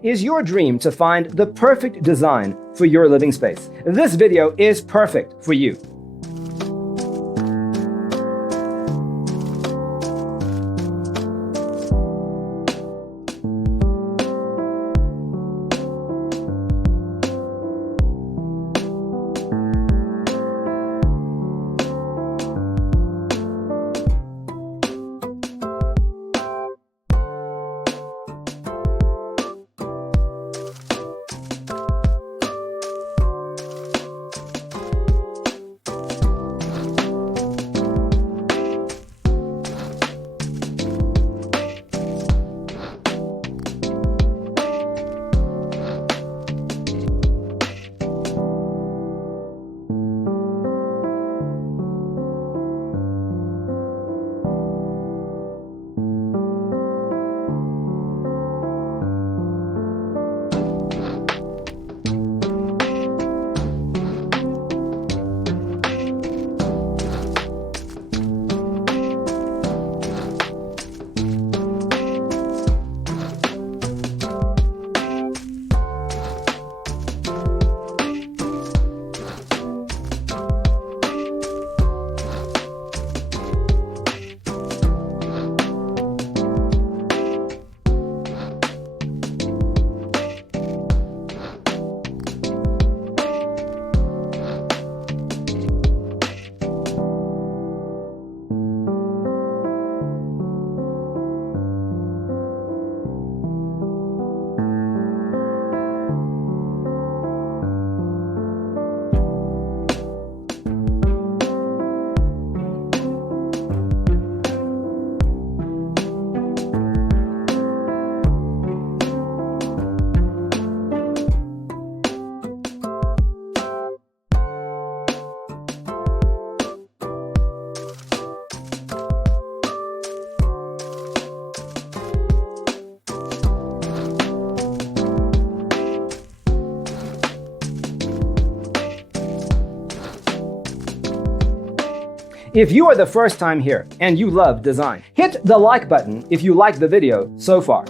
Is your dream to find the perfect design for your living space? This video is perfect for you. If you are the first time here and you love design, hit the like button if you like the video so far.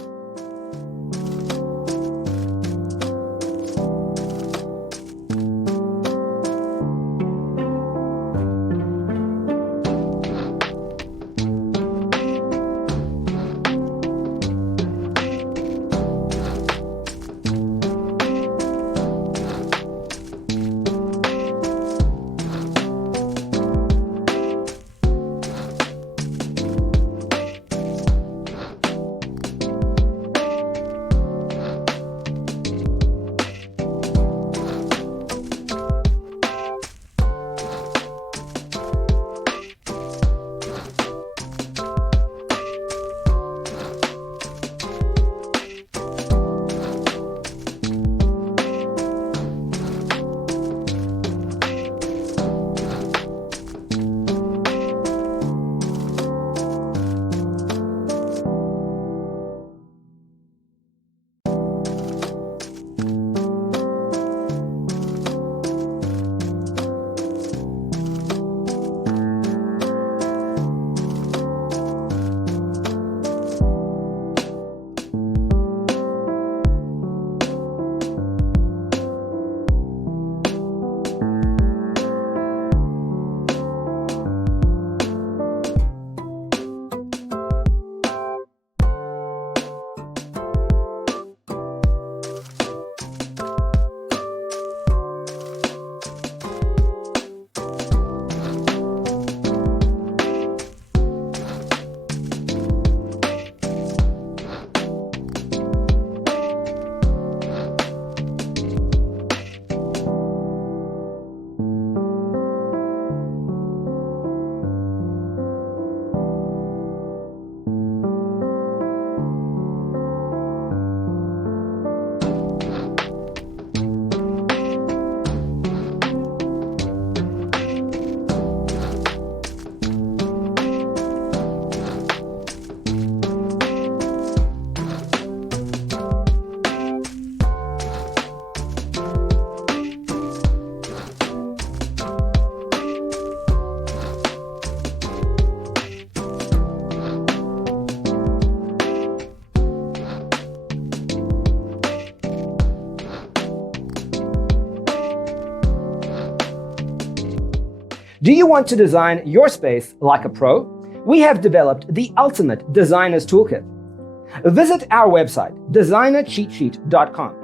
Do you want to design your space like a pro? We have developed the ultimate designer's toolkit. Visit our website, designercheatsheet.com.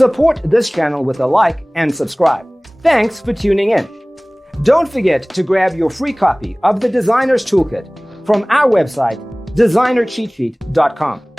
Support this channel with a like and subscribe. Thanks for tuning in. Don't forget to grab your free copy of the Designer's Toolkit from our website, designercheatsheet.com.